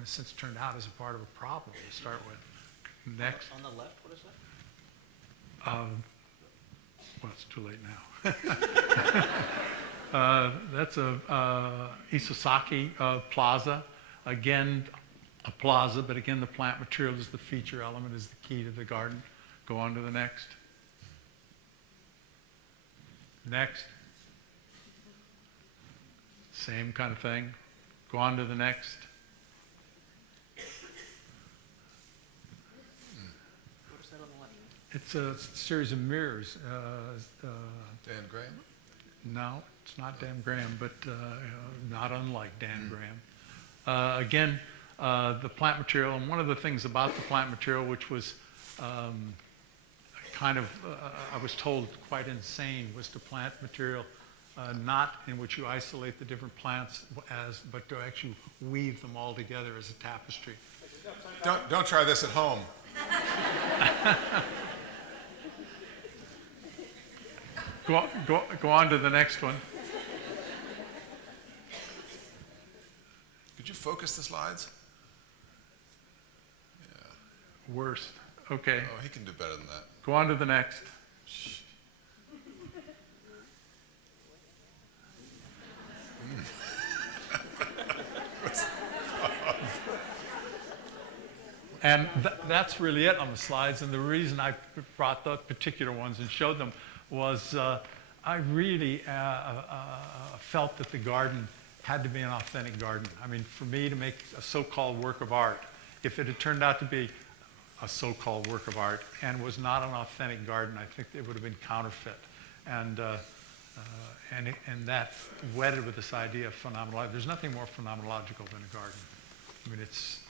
in a sense, turned out as a part of a problem to start with. Next. On the left, what is that? Well, it's too late now. That's a Isosaki plaza. Again, a plaza, but again, the plant material is the feature element, is the key to the garden. Go on to the next. Next. Same kind of thing. Go on to the next. What is that on the left? It's a series of mirrors. Dan Graham? No, it's not Dan Graham, but not unlike Dan Graham. Again, the plant material, and one of the things about the plant material, which was I was told quite insane, was to plant material not in which you isolate the different plants, but to actually weave them all together as a tapestry. Don't try this at home. Go on to the next one. Could you focus the slides? Yeah. Worst. Okay. Oh, he can do better than that. Go on to the next. And that's really it on the slides. And the reason I brought the particular ones and showed them was I really felt that the garden had to be an authentic garden. I mean, for me to make a so-called work of art, if it had turned out to be a so-called work of art and was not an authentic garden, I think it would have been counterfeit. And that wedded with this idea of phenomenology. There's nothing more phenomenological than a garden. I mean, it's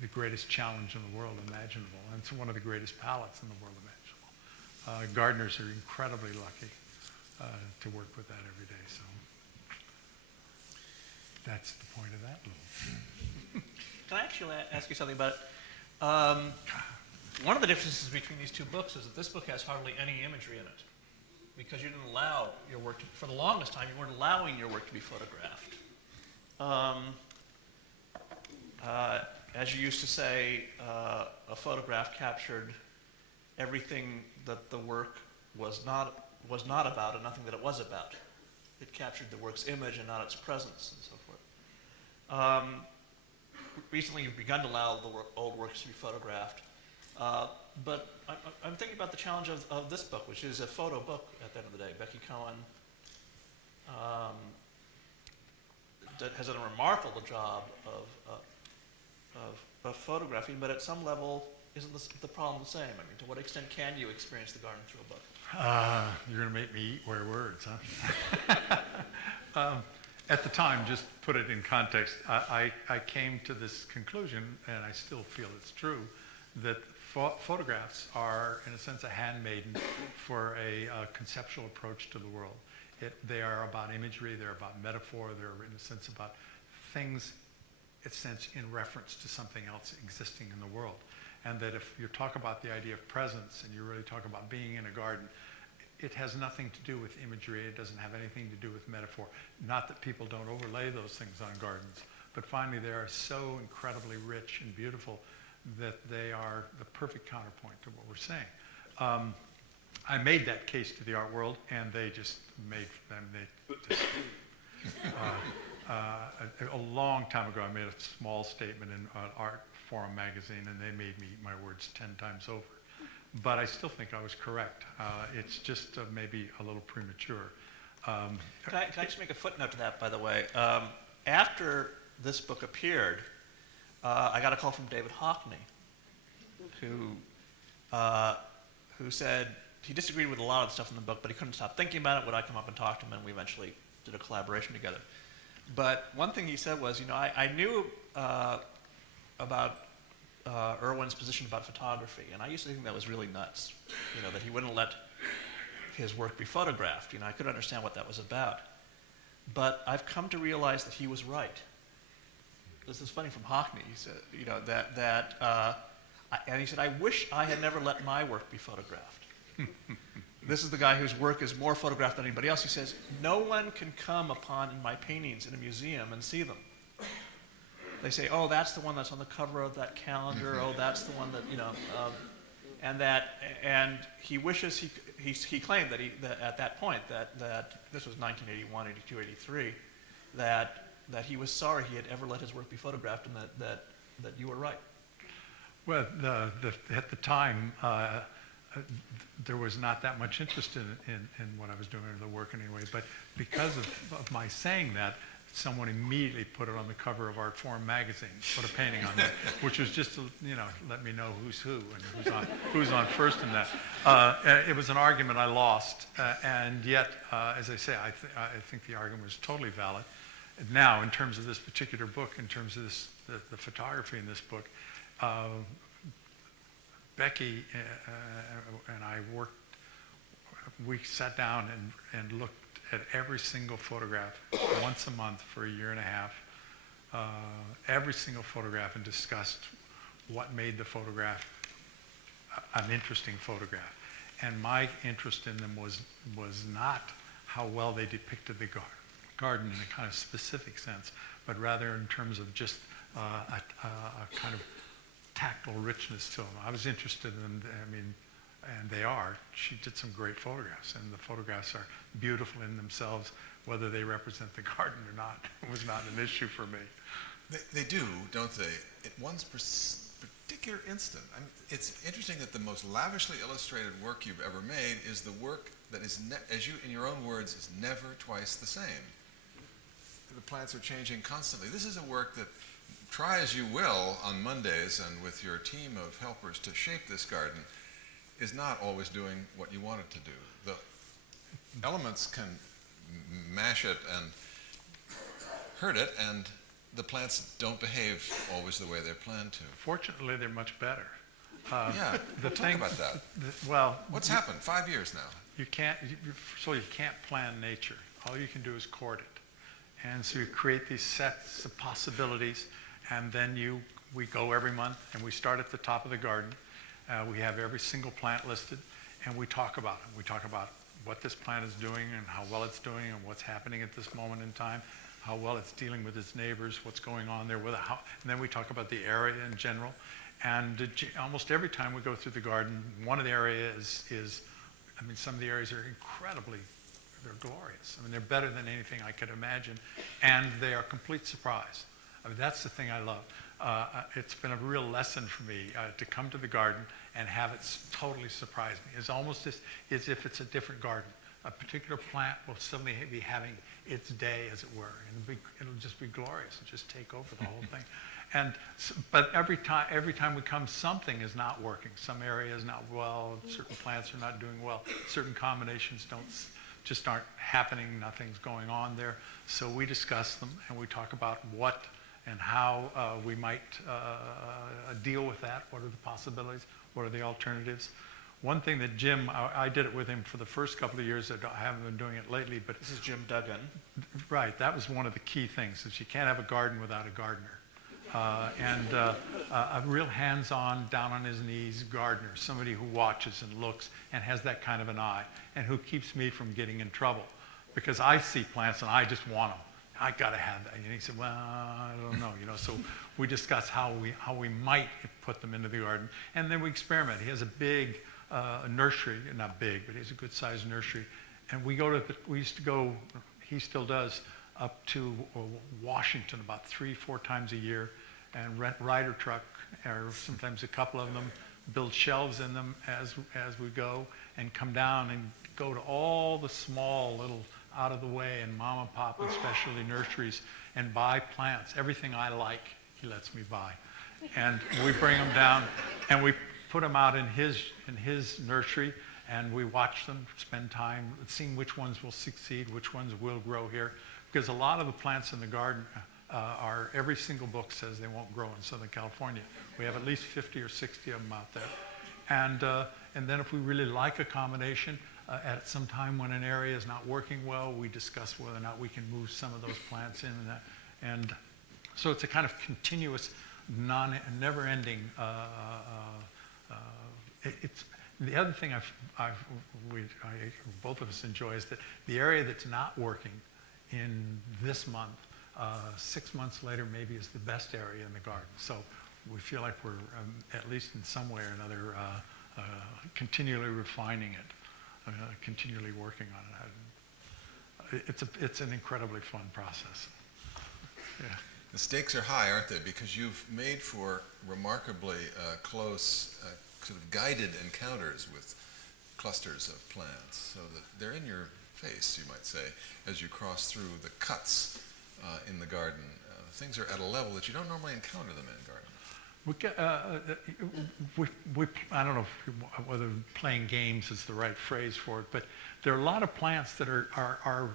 the greatest challenge in the world imaginable, and it's one of the greatest palettes in the world imaginable. Gardeners are incredibly lucky to work with that every day. So that's the point of that. Can I actually ask you something about it? One of the differences between these two books is that this book has hardly any imagery in it, because you didn't allow your work to, for the longest time, you weren't allowing your work to be photographed. As you used to say, a photograph captured everything that the work was not about and nothing that it was about. It captured the work's image and not its presence and so forth. Recently you've begun to allow the old works to be photographed, but I'm thinking about the challenge of this book, which is a photo book at the end of the day. Becky Cohen has done a remarkable job of photographing, but at some level, isn't the problem the same? I mean, to what extent can you experience the garden through a book? You're going to make me eat my words, huh? At the time, just put it in context, I came to this conclusion, and I still feel it's true, that photographs are, in a sense, a handmaiden for a conceptual approach to the world. They are about imagery, they're about metaphor, they're, in a sense, about things, in a sense, in reference to something else existing in the world. And that if you talk about the idea of presence, and you really talk about being in a garden, it has nothing to do with imagery. It doesn't have anything to do with metaphor. Not that people don't overlay those things on gardens, but finally they are so incredibly rich and beautiful that they are the perfect counterpoint to what we're saying. I made that case to the art world, and they just a long time ago, I made a small statement in Art Forum magazine, and they made me eat my words 10 times over. But I still think I was correct. It's just maybe a little premature. Can I just make a footnote to that, by the way? After this book appeared, I got a call from David Hockney, who said he disagreed with a lot of the stuff in the book, but he couldn't stop thinking about it. Would I come up and talk to him? And we eventually did a collaboration together. But one thing he said was, I knew about Irwin's position about photography, and I used to think that was really nuts, that he wouldn't let his work be photographed. I couldn't understand what that was about. But I've come to realize that he was right. This is funny from Hockney. He said, and he said, I wish I had never let my work be photographed. This is the guy whose work is more photographed than anybody else. He says, no one can come upon my paintings in a museum and see them. they say, oh, that's the one that's on the cover of that calendar. Oh, that's the one that, you know, and he wishes he claimed that at that point that this was 1981, 82, 83, that he was sorry he had ever let his work be photographed, and that you were right. Well, at the time, there was not that much interest in what I was doing in the work anyway, but because of my saying that, someone immediately put it on the cover of Artforum magazine, put a painting on it, which was just to, you know, let me know who's who and who's on first in that. It was an argument I lost, and yet, as I say, I think the argument was totally valid. Now, in terms of this particular book, in terms of the photography in this book, Becky and I we sat down and looked at every single photograph once a month for a year and a half, every single photograph, and discussed what made the photograph an interesting photograph. And my interest in them was not how well they depicted the garden in a kind of specific sense, but rather in terms of just a kind of tactile richness to them. I was interested in them, I mean, and they are. She did some great photographs, and the photographs are beautiful in themselves. Whether they represent the garden or not was not an issue for me. They do, don't they? At one particular instant. I mean, it's interesting that the most lavishly illustrated work you've ever made is the work that is, as you, in your own words, is never twice the same. The plants are changing constantly. This is a work that, try as you will on Mondays and with your team of helpers to shape this garden, is not always doing what you want it to do. The elements can mash it and hurt it, and the plants don't behave always the way they're planned to. Fortunately, they're much better. Yeah, talk about that. Well, what's happened? 5 years now. You can't plan nature. All you can do is court it. And so you create these sets of possibilities, and then we go every month, and we start at the top of the garden. We have every single plant listed, and we talk about it. We talk about what this plant is doing and how well it's doing and what's happening at this moment in time, how well it's dealing with its neighbors, what's going on there, and then we talk about the area in general. And almost every time we go through the garden, one of the areas is, I mean, some of the areas are they're glorious. I mean, they're better than anything I could imagine, and they are a complete surprise. I mean, that's the thing I love. It's been a real lesson for me to come to the garden and have it totally surprise me. It's almost as if it's a different garden. A particular plant will suddenly be having its day, as it were, and it'll just be glorious and just take over the whole thing. But every time we come, something is not working. Some area is not well. Certain plants are not doing well. Certain combinations just aren't happening. Nothing's going on there. So we discuss them, and we talk about what and how we might deal with that. What are the possibilities? What are the alternatives? One thing that Jim, I did it with him for the first couple of years. I haven't been doing it lately, but This is Jim Duggan. right, that was one of the key things, is you can't have a garden without a gardener. A real hands-on, down on his knees gardener, somebody who watches and looks and has that kind of an eye, and who keeps me from getting in trouble, because I see plants and I just want them. I got to have that. And he said, well, I don't know, so we discuss how we might put them into the garden, and then we experiment. He has a big nursery, not big, but he has a good-sized nursery, and we used to go, he still does, up to Washington about 3-4 times a year, and rent Ryder truck, or sometimes a couple of them, build shelves in them as we go, and come down and go to all the small little out of the way and mom and pop and specialty nurseries and buy plants. Everything I like, he lets me buy. And we bring them down and we put them out in his nursery, and we watch them, spend time seeing which ones will succeed, which ones will grow here. Because a lot of the plants in the garden every single book says they won't grow in Southern California. We have at least 50 or 60 of them out there. And then if we really like a combination, at some time when an area is not working well, we discuss whether or not we can move some of those plants in. And so it's a kind of continuous, never-ending. The other thing both of us enjoy is that the area that's not working in this month, 6 months later maybe is the best area in the garden. So we feel like we're at least in some way or another continually refining it, continually working on it. It's an incredibly fun process. Yeah. The stakes are high, aren't they? Because you've made for remarkably close, sort of guided encounters with clusters of plants, so that they're in your face, you might say, as you cross through the cuts in the garden. Things are at a level that you don't normally encounter them in garden. I don't know whether playing games is the right phrase for it, but there are a lot of plants that are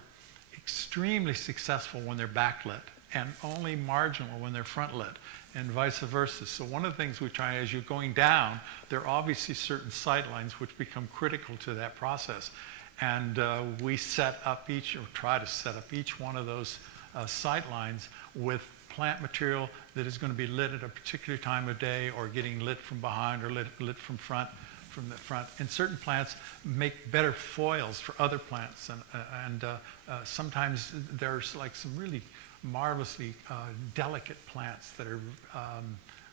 extremely successful when they're backlit and only marginal when they're front lit, and vice versa. So one of the things we try, as you're going down, there are obviously certain sight lines which become critical to that process. And we set up try to set up each one of those sight lines with plant material that is going to be lit at a particular time of day, or getting lit from behind, or lit from the front. And certain plants make better foils for other plants, and sometimes there's like some really marvelously delicate plants that are,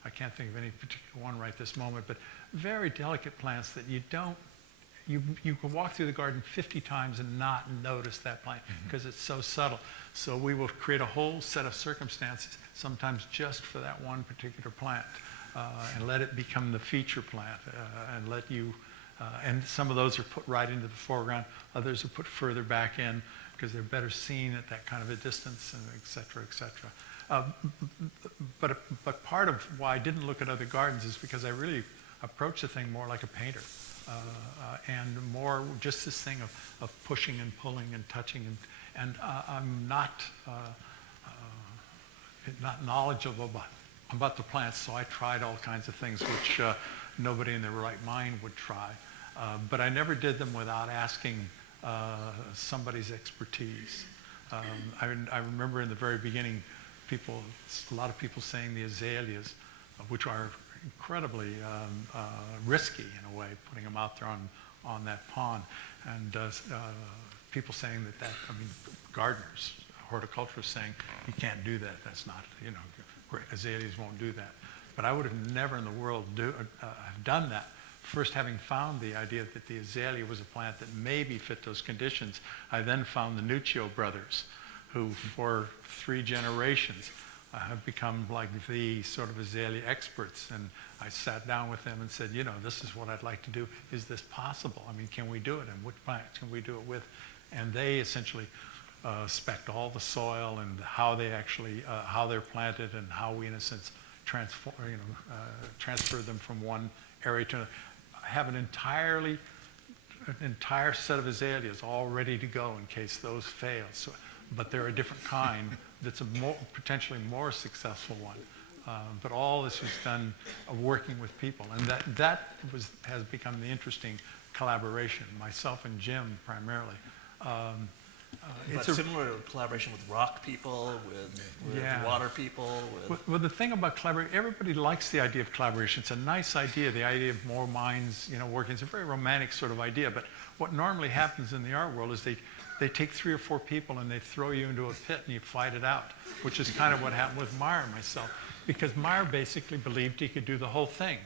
I can't think of any particular one right this moment, but very delicate plants that you can walk through the garden 50 times and not notice that plant because it's so subtle. So we will create a whole set of circumstances, sometimes just for that one particular plant, and let it become the feature plant, and let you, and some of those are put right into the foreground, others are put further back in because they're better seen at that kind of a distance, and et cetera, et cetera. But part of why I didn't look at other gardens is because I really approach the thing more like a painter. And more just this thing of pushing and pulling and touching, and I'm not knowledgeable about the plants, so I tried all kinds of things which nobody in their right mind would try, but I never did them without asking somebody's expertise. I remember in the very beginning, a lot of people saying the azaleas, which are incredibly risky in a way, putting them out there on that pond, and people saying that gardeners, horticulturists saying you can't do that. That's not, great azaleas won't do that. But I would have never in the world have done that. First, having found the idea that the azalea was a plant that maybe fit those conditions, I then found the Nuccio brothers, who for 3 generations have become like the sort of azalea experts. And I sat down with them and said, this is what I'd like to do. Is this possible? I mean, can we do it? And which plants can we do it with? And they essentially spec'd all the soil and how they actually, how they're planted, and how we, in a sense, transfer them from one area to another. I have an entire set of azaleas all ready to go in case those fail. So, but they're a different kind that's a potentially more successful one. But all this was done working with people, and that has become the interesting collaboration. Myself and Jim primarily. But similar to collaboration with rock people, with water people. Well, the thing about collaboration, everybody likes the idea of collaboration. It's a nice idea, the idea of more minds, working. It's a very romantic sort of idea. But what normally happens in the art world is they take 3 or 4 people and they throw you into a pit and you fight it out, which is kind of what happened with Meyer and myself. Because Meyer basically believed he could do the whole thing,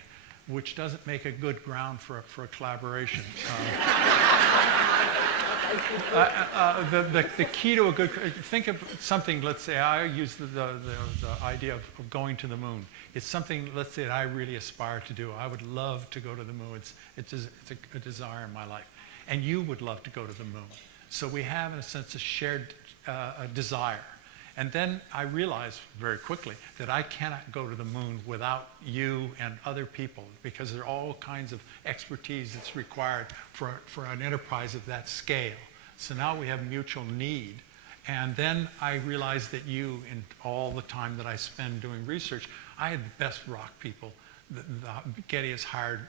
which doesn't make a good ground for a collaboration. The key to a good, think of something, let's say I use the idea of going to the moon. It's something, let's say, that I really aspire to do. I would love to go to the moon. It's a desire in my life. And you would love to go to the moon. So we have, in a sense, a shared desire. And then I realized very quickly that I cannot go to the moon without you and other people, because there are all kinds of expertise that's required for an enterprise of that scale. So now we have mutual need. And then I realized that you, in all the time that I spend doing research, I had the best rock people. Getty has hired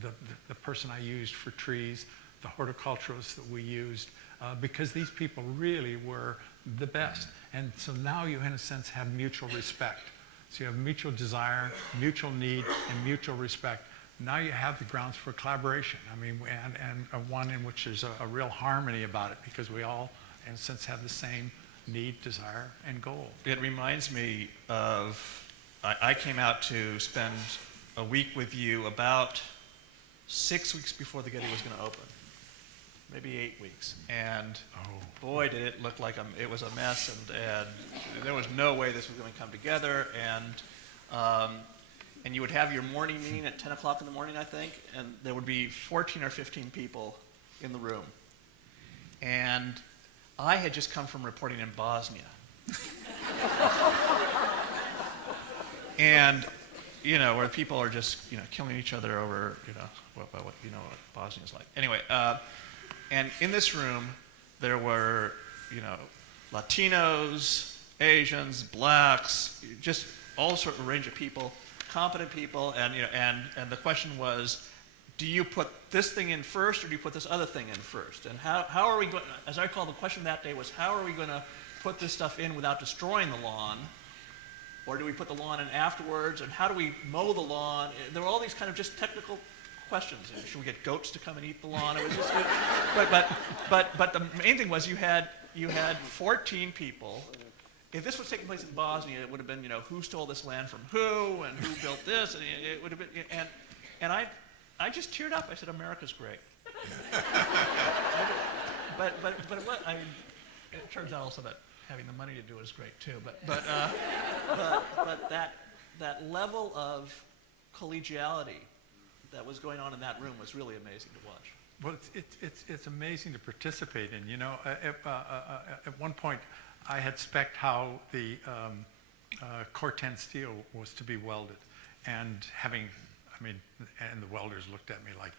the person I used for trees, the horticulturalists that we used, because these people really were the best. And so now you, in a sense, have mutual respect. So you have mutual desire, mutual need, and mutual respect. Now you have the grounds for collaboration. I mean, and one in which there's a real harmony about it, because we all, in a sense, have the same need, desire, and goal. It reminds me of, I came out to spend a week with you about 6 weeks before the Getty was going to open, maybe 8 weeks. And boy, did it look like it was a mess, and there was no way this was going to come together. And you would have your morning meeting at 10 o'clock in the morning, I think, and there would be 14 or 15 people in the room. And I had just come from reporting in Bosnia. And, where people are just, killing each other over, what Bosnia is like. Anyway, and in this room, there were, Latinos, Asians, blacks, just all sort of range of people, competent people, and the question was, do you put this thing in first, or do you put this other thing in first? And how are we going, as I recall, the question that day was, how are we going to put this stuff in without destroying the lawn? Or do we put the lawn in afterwards? And how do we mow the lawn? There were all these kind of just technical questions. Should we get goats to come and eat the lawn? It was just, but the main thing was you had 14 people. If this was taking place in Bosnia, it would have been, who stole this land from who, and who built this, and it would have been, and I just teared up. I said, America's great. but it turns out also that having the money to do it is great too. But that level of collegiality that was going on in that room was really amazing to watch. Well, it's amazing to participate in. At one point, I had spec'd how the Corten steel was to be welded, and and the welders looked at me like,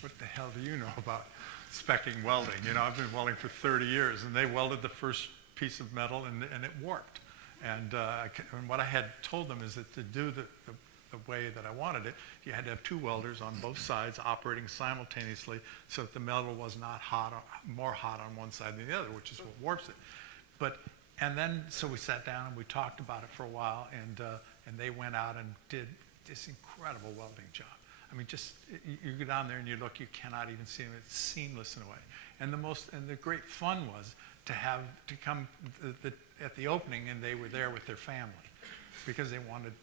what the hell do you know about spec'ing welding? I've been welding for 30 years, and they welded the first piece of metal, and it warped. And what I had told them is that to do the way that I wanted it, you had to have two welders on both sides operating simultaneously, so that the metal was not more hot on one side than the other, which is what warps it. So we sat down and we talked about it for a while, and they went out and did this incredible welding job. You go down there and you look, you cannot even see them. It's seamless in a way. And the great fun was to come at the opening, and they were there with their family, because they wanted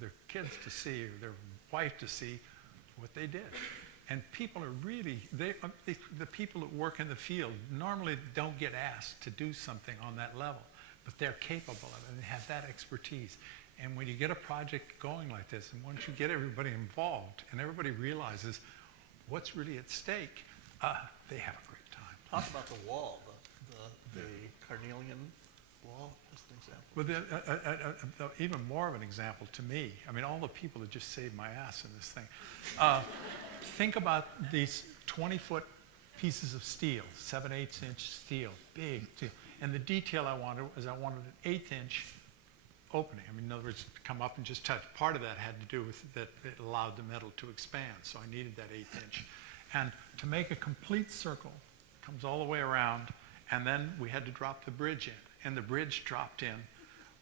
their kids to see, or their wife to see what they did. And people are really, the people that work in the field normally don't get asked to do something on that level, but they're capable of it and have that expertise. And when you get a project going like this, and once you get everybody involved and everybody realizes what's really at stake, they have a great time. Talk about the wall, the carnelian wall, just an example. Well, even more of an example to me, all the people that just saved my ass in this thing. Think about these 20-foot pieces of steel, 7/8 inch steel, big steel. And the detail I wanted was an 1/8 inch opening. In other words, to come up and just touch. Part of that had to do with that it allowed the metal to expand, so I needed that 1/8 inch. And to make a complete circle, comes all the way around, and then we had to drop the bridge in. And the bridge dropped in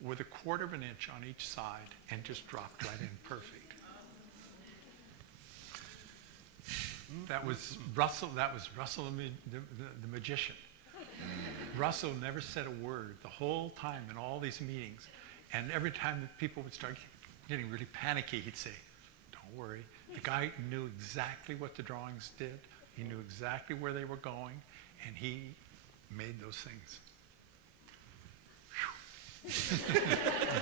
with 1/4 inch on each side and just dropped right in perfect. That was Russell the magician. Russell never said a word the whole time in all these meetings. And every time that people would start getting really panicky, he'd say, "Don't worry." The guy knew exactly what the drawings did. He knew exactly where they were going, and he made those things.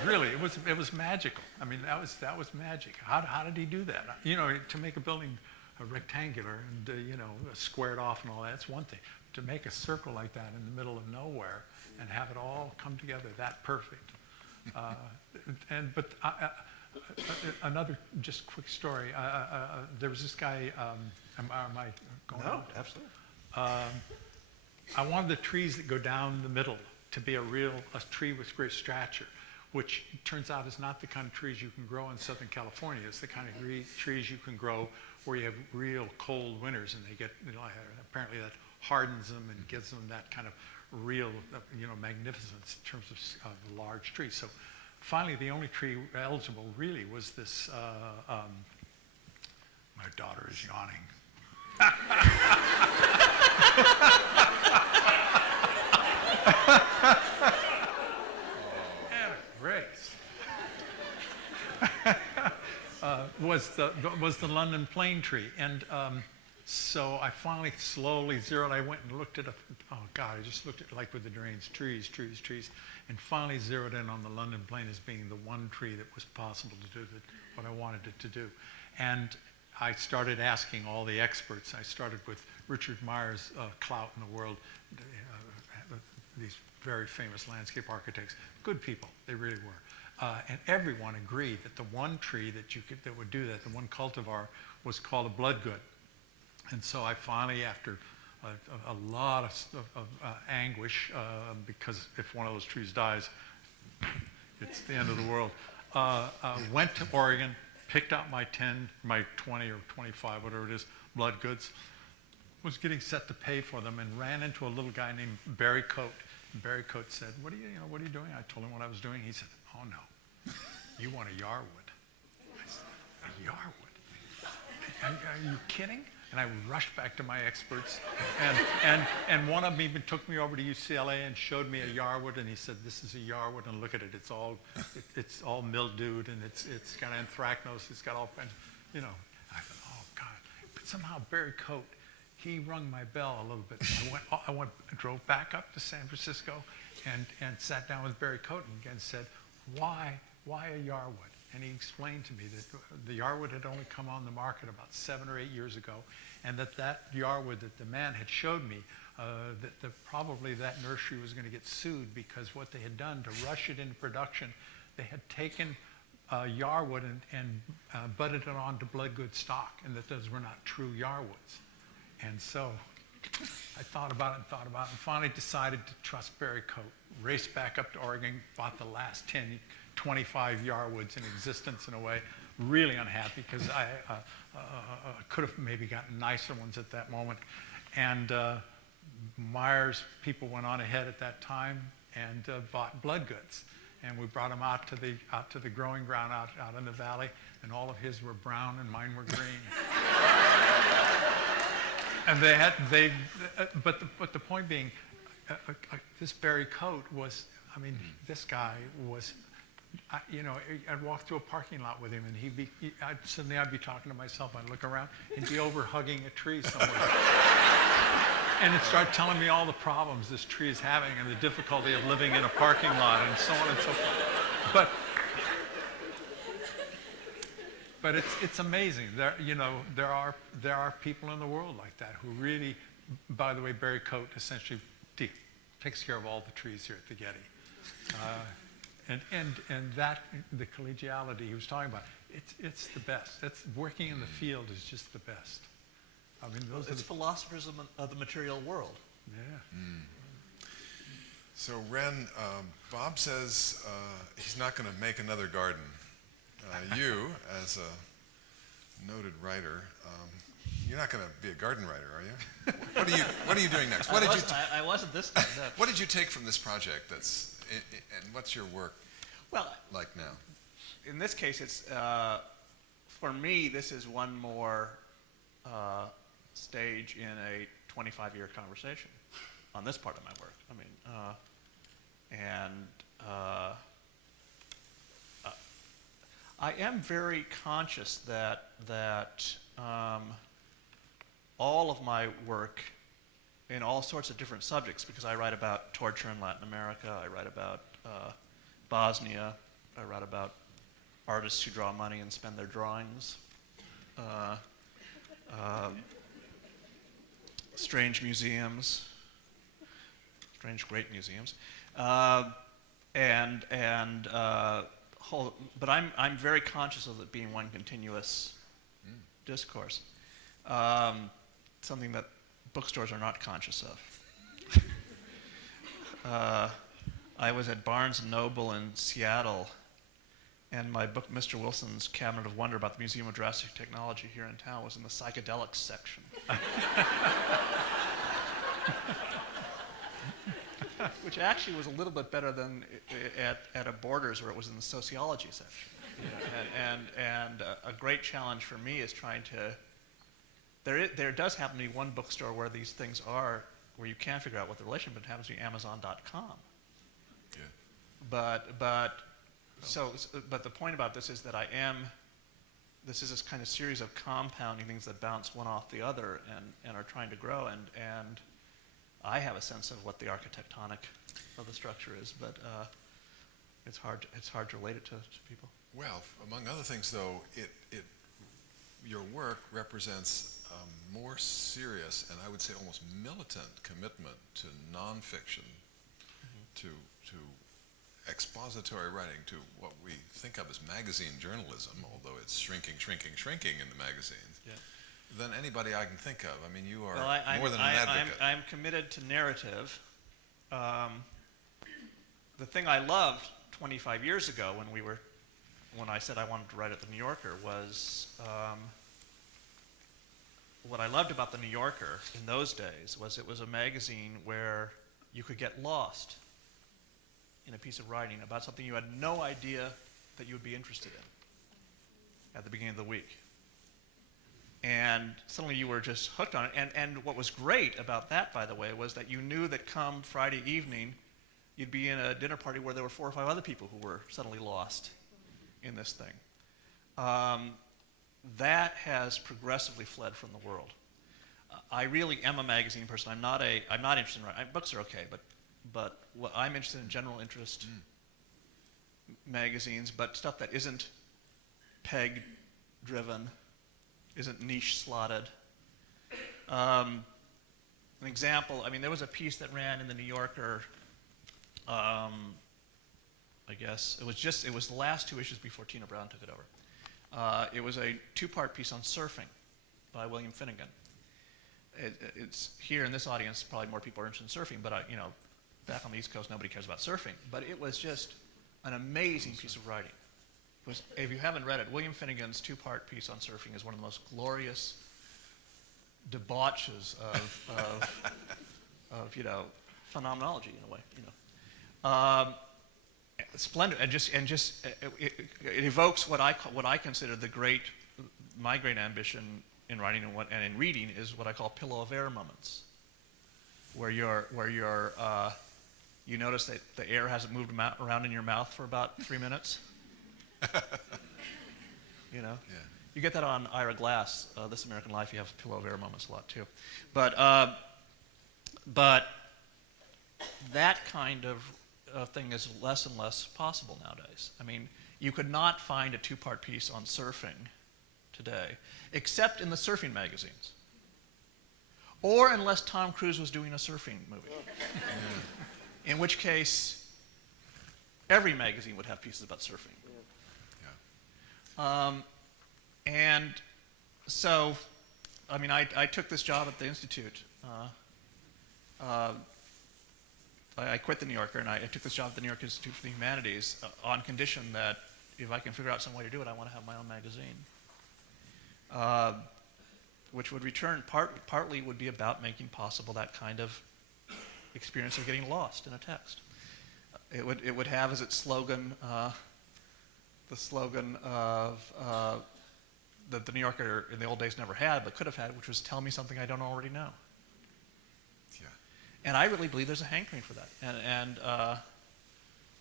Really, it was magical. That was magic. How did he do that? To make a building rectangular and squared off and all that, it's one thing. To make a circle like that in the middle of nowhere and have it all come together that perfect. Another just quick story. There was this guy. Am I going? No, absolutely. I wanted the trees that go down the middle to be a tree with great stature, which it turns out is not the kind of trees you can grow in Southern California. It's the kind of trees you can grow where you have real cold winters, and they get, apparently that hardens them and gives them that kind of real, magnificence in terms of the large trees. So finally, the only tree eligible really was this, my daughter is yawning. grace. Was the London plane tree. And so I finally slowly zeroed. I went and looked at oh God, I just looked at like with the drains, trees, and finally zeroed in on the London plane as being the one tree that was possible to do what I wanted it to do. And I started asking all the experts. I started with Richard Meyer's clout in the world, these very famous landscape architects, good people, they really were. And everyone agreed that the one tree that would do that, the one cultivar, was called a bloodgood. And so I finally, after a lot of anguish, because if one of those trees dies, it's the end of the world, went to Oregon, picked out my 20 or 25, whatever it is, bloodgoods, was getting set to pay for them, and ran into a little guy named Barry Coate. And Barry Coate said, what are you doing? I told him what I was doing. He said, oh no, you want a Yarwood. I said, a Yarwood? Are you kidding? And I rushed back to my experts, and one of them even took me over to UCLA and showed me a Yarwood, and he said, this is a Yarwood, and look at it, it's all mildewed, and it's got anthracnose, it's got all kinds of, I thought, oh God. But somehow Barry Coate, he rung my bell a little bit. Drove back up to San Francisco and sat down with Barry Coate and said, why a Yarwood? And he explained to me that the Yarwood had only come on the market about 7 or 8 years ago, and that Yarwood that the man had showed me, probably that nursery was going to get sued because what they had done to rush it into production, they had taken Yarwood and budded it onto bloodgood stock, and that those were not true Yarwoods. And so I thought about it and finally decided to trust Barry Coate. Raced back up to Oregon, bought the last 25 Yarwoods in existence in a way. Really unhappy because I could have maybe gotten nicer ones at that moment. And Meyer's people went on ahead at that time and bought bloodgoods. And we brought them out to the growing ground out in the valley, and all of his were brown and mine were green. And but the point being, this Barry Coate was, this guy was, I'd walk through a parking lot with him, and suddenly I'd be talking to myself, I'd look around, and be over hugging a tree somewhere. And it'd start telling me all the problems this tree is having and the difficulty of living in a parking lot and so on and so forth. But it's amazing. There are people in the world like that who really, by the way, Barry Coate essentially takes care of all the trees here at the Getty. And that, the collegiality he was talking about, it's the best. That's working in the field is just the best. It's philosophers of the material world. Yeah. So Ren, Bob says he's not going to make another garden. You, as a noted writer, you're not going to be a garden writer, are you? What are you doing next? I wasn't this time. No. What did you take from this project? And what's your work like now? In this case, it's for me. This is one more stage in a 25-year conversation on this part of my work. I am very conscious that all of my work in all sorts of different subjects, because I write about torture in Latin America, I write about Bosnia, I write about artists who draw money and spend their drawings, strange museums, strange great museums, but I'm very conscious of it being one continuous discourse, something that bookstores are not conscious of. I was at Barnes & Noble in Seattle, and my book, Mr. Wilson's Cabinet of Wonder about the Museum of Jurassic Technology here in town, was in the psychedelics section. Which actually was a little bit better than at a Borders, where it was in the sociology section. And a great challenge for me is trying to. There does happen to be one bookstore where these things are, where you can figure out what the relationship happens to be Amazon.com. Yeah. But But the point about this is that this is this kind of series of compounding things that bounce one off the other and are trying to grow, and I have a sense of what the architectonic of the structure is, but it's hard to relate it to people. Well, among other things, though, your work represents a more serious and I would say almost militant commitment to nonfiction, to expository writing, to what we think of as magazine journalism, although it's shrinking in the magazines, than anybody I can think of. I mean, you are more than an advocate. I'm committed to narrative. The thing I loved 25 years ago when I said I wanted to write at the New Yorker was what I loved about the New Yorker in those days was it was a magazine where you could get lost in a piece of writing about something you had no idea that you would be interested in at the beginning of the week. And suddenly you were just hooked on it. And what was great about that, by the way, was that you knew that come Friday evening, you'd be in a dinner party where there were 4 or 5 other people who were suddenly lost in this thing. That has progressively fled from the world. I really am a magazine person. I'm not interested in writing. Books are okay, but what I'm interested in general interest magazines, but stuff that isn't peg driven, isn't niche slotted. An example, I mean, there was a piece that ran in the New Yorker, I guess, it was the last 2 issues before Tina Brown took it over. It was a 2-part piece on surfing by William Finnegan. It's here in this audience, probably more people are interested in surfing, but back on the East Coast, nobody cares about surfing. But it was just an amazing piece of writing. If you haven't read it, William Finnegan's 2-part piece on surfing is one of the most glorious debauches of phenomenology in a way. Splendid, it evokes what I consider my great ambition in writing and in reading is what I call pillow of air moments, where you notice that the air hasn't moved around in your mouth for about 3 minutes. Yeah. You get that on Ira Glass, This American Life. You have pillow of air moments a lot too, but that kind of thing is less and less possible nowadays. I mean, you could not find a 2-part piece on surfing today, except in the surfing magazines, or unless Tom Cruise was doing a surfing movie, in which case every magazine would have pieces about surfing. And so, I mean, I took this job at the Institute. I quit the New Yorker, and I took this job at the New York Institute for the Humanities on condition that if I can figure out some way to do it, I want to have my own magazine, which would return partly would be about making possible that kind of experience of getting lost in a text. It would have as its slogan the slogan of that the New Yorker in the old days never had, but could have had, which was "Tell me something I don't already know." Yeah. And I really believe there's a hankering for that. And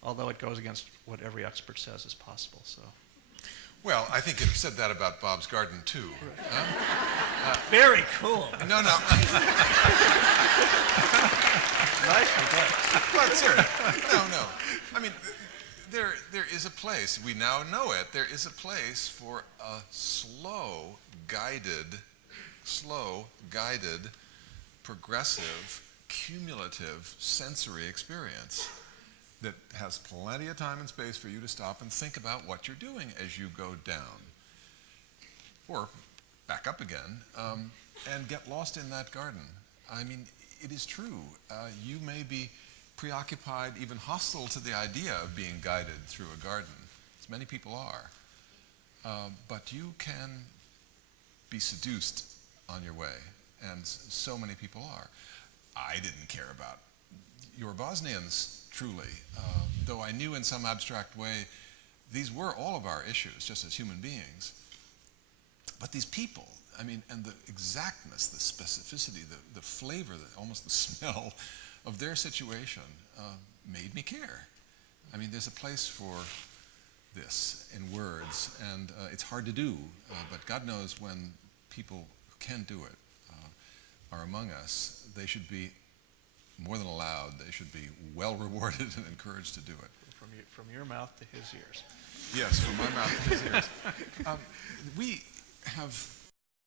although it goes against what every expert says is possible, so. Well, I think you've said that about Bob's Garden too. Very cool. No. Nicely done. But seriously, no. I mean, there is a place, we now know it, there is a place for a slow, guided, progressive, cumulative sensory experience that has plenty of time and space for you to stop and think about what you're doing as you go down, or back up again, and get lost in that garden. I mean, it is true. You may be preoccupied, even hostile to the idea of being guided through a garden, as many people are, but you can be seduced on your way, and so many people are. I didn't care about your Bosnians, truly, though I knew in some abstract way these were all of our issues, just as human beings. But these people, I mean, and the exactness, the specificity, the flavor, almost the smell of their situation made me care. I mean, there's a place for this in words, and it's hard to do, but God knows when people who can do it are among us, they should be more than allowed, they should be well rewarded and encouraged to do it. From your mouth to his ears. Yes, from my mouth to his ears. We have